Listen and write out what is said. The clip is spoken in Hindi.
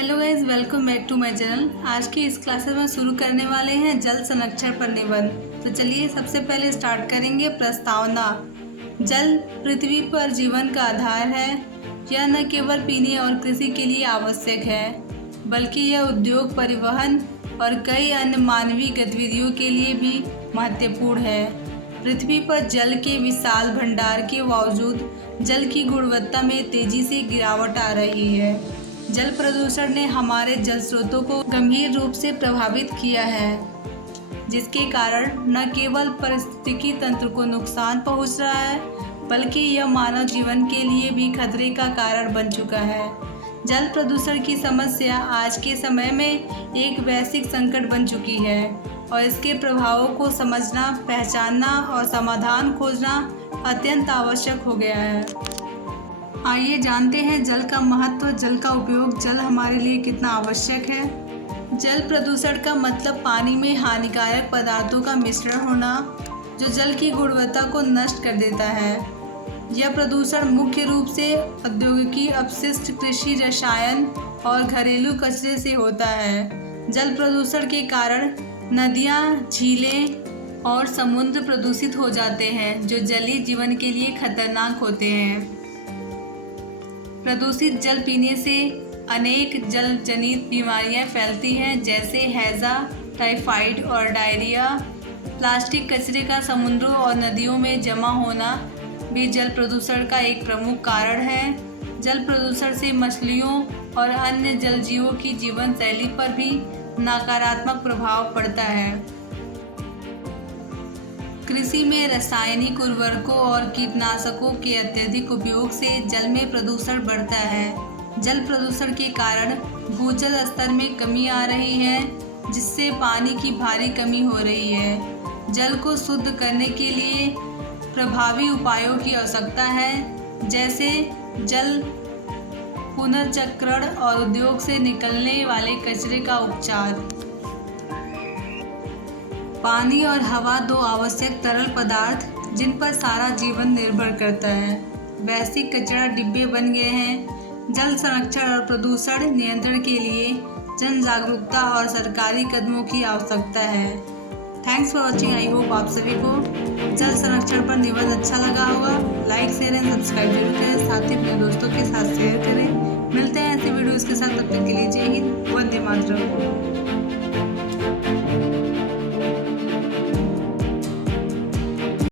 Hello guys, welcome back to my channel. आज की इस क्लास में शुरू करने वाले हैं जल संरक्षण पर निबंध। तो चलिए सबसे पहले स्टार्ट करेंगे प्रस्तावना। जल पृथ्वी पर जीवन का आधार है। यह न केवल पीने और कृषि के लिए आवश्यक है, बल्कि यह उद्योग, परिवहन और कई अन्य मानवीय गतिविधियों के लिए भी महत्वपूर्ण है। पृथ्वी पर जल के विशाल भंडार के बावजूद जल की गुणवत्ता में तेजी से गिरावट आ रही है। जल प्रदूषण ने हमारे जल स्रोतों को गंभीर रूप से प्रभावित किया है, जिसके कारण न केवल पारिस्थितिकी तंत्र को नुकसान पहुंच रहा है, बल्कि यह मानव जीवन के लिए भी खतरे का कारण बन चुका है। जल प्रदूषण की समस्या आज के समय में एक वैश्विक संकट बन चुकी है और इसके प्रभावों को समझना, पहचानना और समाधान खोजना अत्यंत आवश्यक हो गया है। आइए जानते हैं जल का महत्व, जल का उपयोग, जल हमारे लिए कितना आवश्यक है। जल प्रदूषण का मतलब पानी में हानिकारक पदार्थों का मिश्रण होना, जो जल की गुणवत्ता को नष्ट कर देता है। यह प्रदूषण मुख्य रूप से औद्योगिक अपशिष्ट, कृषि रसायन और घरेलू कचरे से होता है। जल प्रदूषण के कारण नदियाँ, झीलें और समुद्र प्रदूषित हो जाते हैं, जो जलीय जीवन के लिए खतरनाक होते हैं। प्रदूषित जल पीने से अनेक जल जनित बीमारियां फैलती हैं, जैसे हैजा, टाइफाइड और डायरिया। प्लास्टिक कचरे का समुद्रों और नदियों में जमा होना भी जल प्रदूषण का एक प्रमुख कारण है। जल प्रदूषण से मछलियों और अन्य जल जीवों की जीवन शैली पर भी नकारात्मक प्रभाव पड़ता है। कृषि में रासायनिक उर्वरकों और कीटनाशकों के अत्यधिक उपयोग से जल में प्रदूषण बढ़ता है। जल प्रदूषण के कारण भूजल स्तर में कमी आ रही है, जिससे पानी की भारी कमी हो रही है। जल को शुद्ध करने के लिए प्रभावी उपायों की आवश्यकता है, जैसे जल पुनर्चक्रण और उद्योग से निकलने वाले कचरे का उपचार। पानी और हवा दो आवश्यक तरल पदार्थ जिन पर सारा जीवन निर्भर करता है, वैश्विक कचरा डिब्बे बन गए हैं। जल संरक्षण और प्रदूषण नियंत्रण के लिए जन जागरूकता और सरकारी कदमों की आवश्यकता है। Thanks for watching. I hope आप सभी को जल संरक्षण पर निबंध अच्छा लगा होगा। लाइक, शेयर एंड सब्सक्राइब जरूर करें, साथ ही अपने दोस्तों के साथ शेयर करें। मिलते हैं ऐसे वीडियोज़ के साथ, तब तक के लिए जय हिंद, वंदे मातरम।